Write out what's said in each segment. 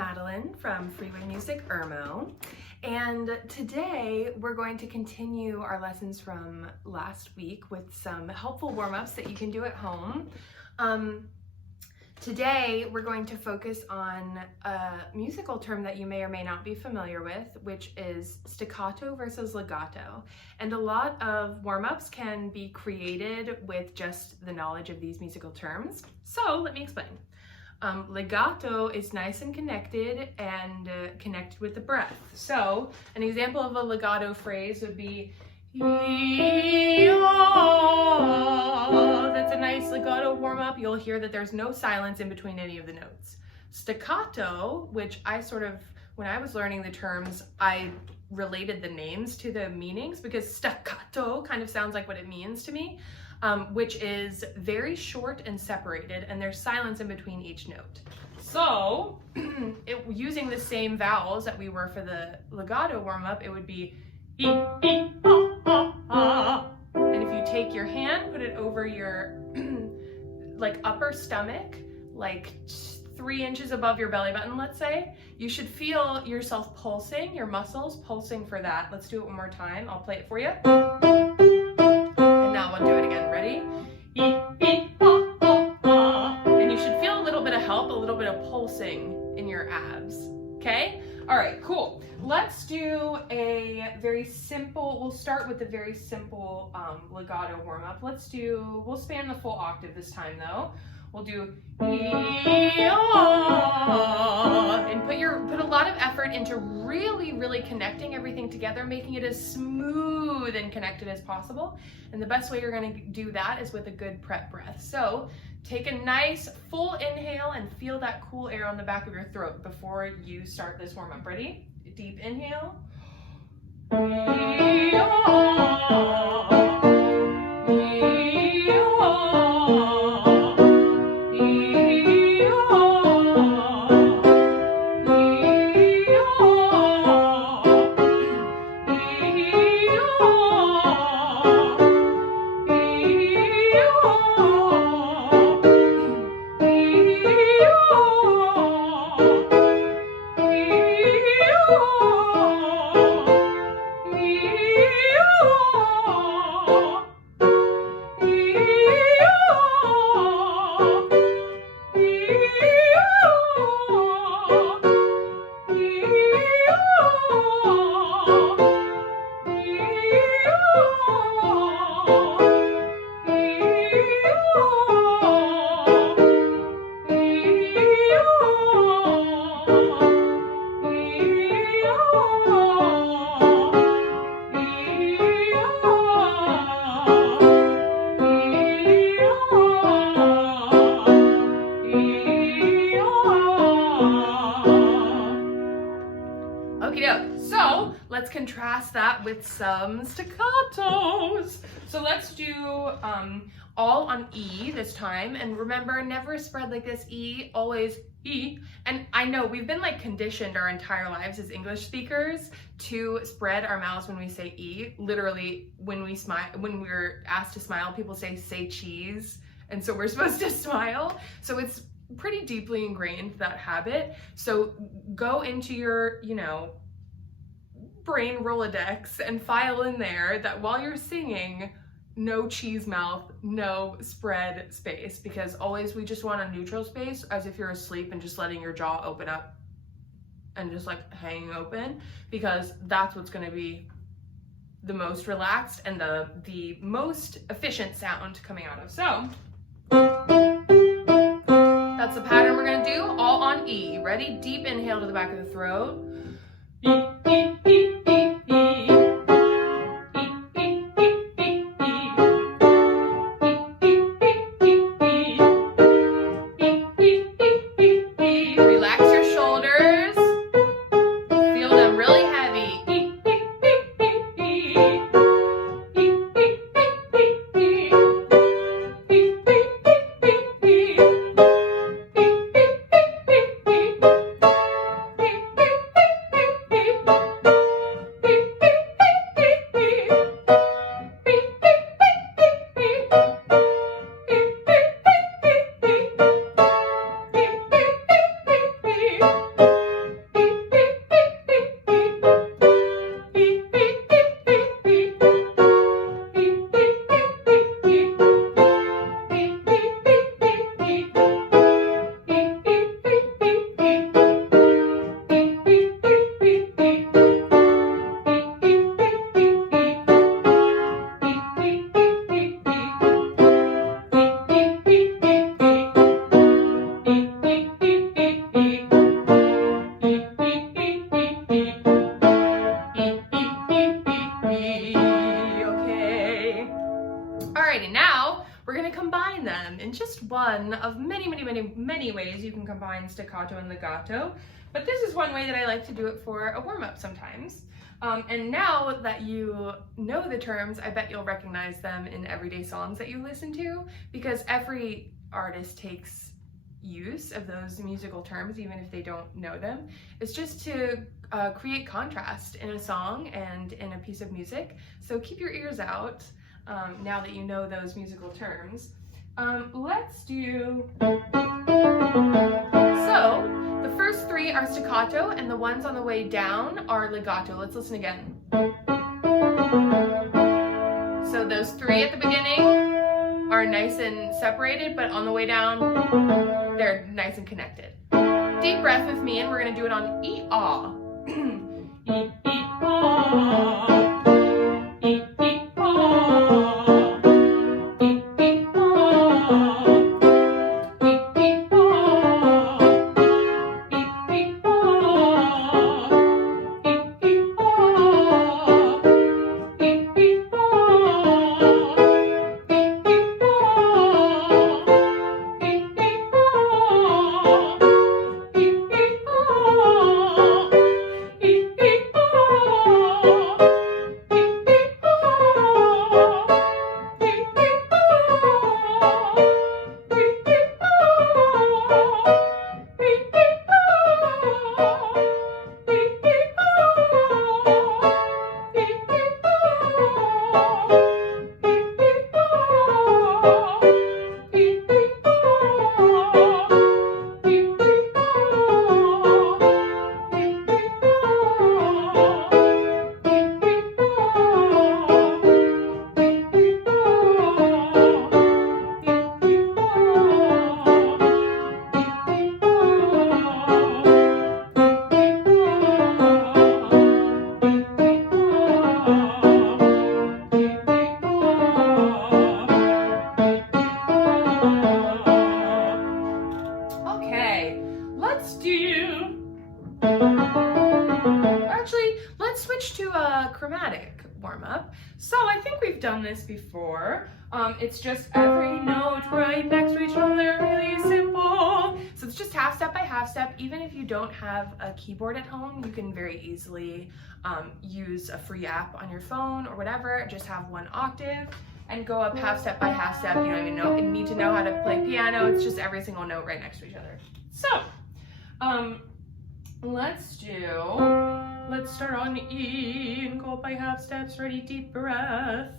Madeline from Freeway Music Irmo, and today we're going to continue our lessons from last week with some helpful warm-ups that you can do at home. Today we're going to focus on a musical term that you may or may not be familiar with, which is staccato versus legato. And a lot of warm-ups can be created with just the knowledge of these musical terms. So let me explain. Legato is nice and connected with the breath. So an example of a legato phrase would be that's a nice legato warm-up. You'll hear that there's no silence in between any of the notes. Staccato, which when I was learning the terms, I related the names to the meanings because staccato kind of sounds like what it means to me. Which is very short and separated, and there's silence in between each note. So, using the same vowels that we were for the legato warm-up, it would be e, e, ah, ah. And if you take your hand, put it over your upper stomach, 3 inches above your belly button, let's say, you should feel yourself pulsing, your muscles pulsing for that. Let's do it one more time. I'll play it for you. Now we'll do it again. Ready? E, e, ah, ah, ah. And you should feel a little bit of help, a little bit of pulsing in your abs. Okay? All right, cool. Let's do a very simple, we'll start with a very simple legato warm-up. We'll span the full octave this time though. We'll do e, ah, and put a lot of effort into really connecting everything together, making it as smooth and connected as possible. And the best way you're going to do that is with a good prep breath. So take a nice full inhale and feel that cool air on the back of your throat before you start this warm-up. Ready? Deep inhale. E, ah, e, ah. So let's contrast that with some staccatos. So let's do all on E this time. And remember, never spread like this. E, always E. And I know we've been conditioned our entire lives as English speakers to spread our mouths when we say E. Literally, when we're asked to smile, people say cheese. And so we're supposed to smile. So it's pretty deeply ingrained, that habit. So go into your, brain Rolodex and file in there that while you're singing, no cheese mouth, no spread space, because always we just want a neutral space, as if you're asleep and just letting your jaw open up and just hanging open, because that's what's going to be the most relaxed and the most efficient sound coming out of. So that's the pattern we're going to do, all on E. Ready? Deep inhale to the back of the throat. E, E, E, E, E. Relax your shoulders. Feel them really heavy. combine them in just one of many ways you can combine staccato and legato. But this is one way that I like to do it for a warm-up sometimes. And now that you know the terms, I bet you'll recognize them in everyday songs that you listen to, because every artist takes use of those musical terms, even if they don't know them. It's just to create contrast in a song and in a piece of music. So keep your ears out now that you know those musical terms. Let's do... So, the first three are staccato, and the ones on the way down are legato. Let's listen again. So those three at the beginning are nice and separated, but on the way down, they're nice and connected. Deep breath with me, and we're gonna do it on E-aw. E-aw. Let's switch to a chromatic warm-up. So I think we've done this before. It's just every note right next to each other, really simple. So it's just half step by half step. Even if you don't have a keyboard at home, you can very easily use a free app on your phone or whatever. Just have one octave and go up half step by half step. You don't even need to know how to play piano. It's just every single note right next to each other. So let's start on E and go up by half steps. Ready, deep breath.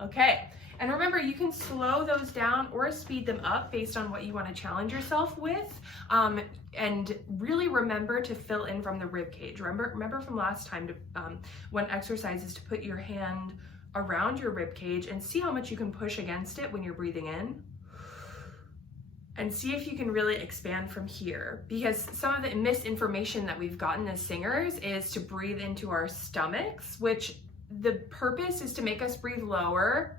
Okay, and remember, you can slow those down or speed them up based on what you want to challenge yourself with. And really remember to fill in from the rib cage. Remember from last time, one exercise is to put your hand around your rib cage and see how much you can push against it when you're breathing in. And see if you can really expand from here, because some of the misinformation that we've gotten as singers is to breathe into our stomachs, which the purpose is to make us breathe lower.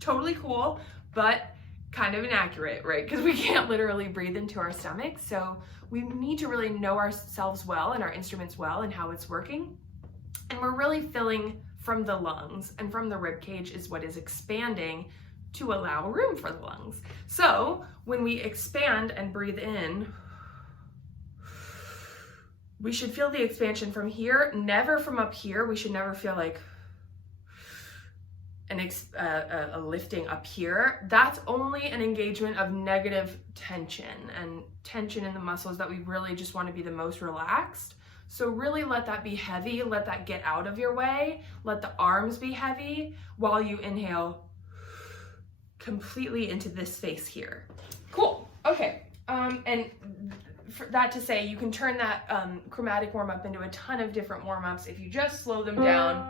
Totally cool, but kind of inaccurate, right? Because we can't literally breathe into our stomachs. So we need to really know ourselves well and our instruments well and how it's working. And we're really filling from the lungs, and from the rib cage is what is expanding to allow room for the lungs. So when we expand and breathe in, We should feel the expansion from here, never from up here. We should never feel like a lifting up here. That's only an engagement of negative tension and tension in the muscles that we really just want to be the most relaxed. So really let that be heavy, let that get out of your way, let the arms be heavy while you inhale completely into this space here. Cool, okay, and for that to say, you can turn that chromatic warm-up into a ton of different warm-ups if you just slow them down.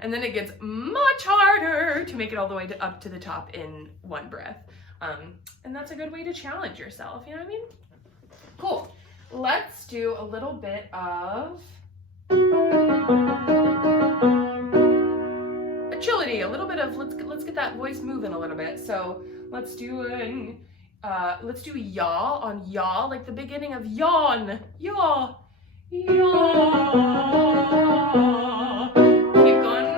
And then it gets much harder to make it all the way up to the top in one breath. And that's a good way to challenge yourself, you know what I mean? Cool. Let's do a little bit of agility, a little bit of, let's get that voice moving a little bit. So let's do yaw on yaw, like the beginning of yawn, yaw, yaw. Keep going,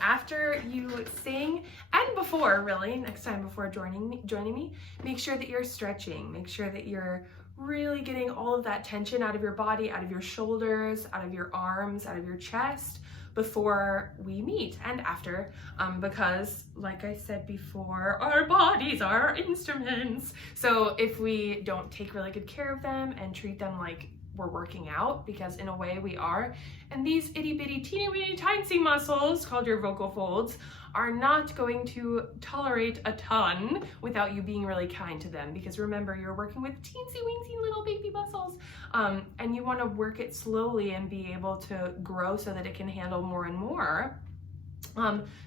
after you sing and before, really, next time before joining me, make sure that you're stretching. Make sure that you're really getting all of that tension out of your body, out of your shoulders, out of your arms, out of your chest before we meet and after, because like I said before, our bodies are instruments. So if we don't take really good care of them and treat them like we're working out, because in a way we are, and these itty bitty teeny weeny tiny muscles called your vocal folds are not going to tolerate a ton without you being really kind to them, because remember, you're working with teensy weensy little baby muscles, and you want to work it slowly and be able to grow so that it can handle more and more.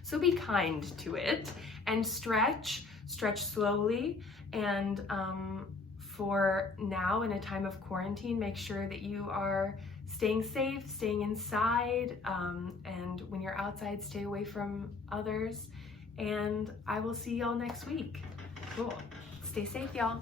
So be kind to it and stretch slowly, and for now, in a time of quarantine, make sure that you are staying safe, staying inside, and when you're outside, stay away from others. And I will see y'all next week. Cool. Stay safe, y'all.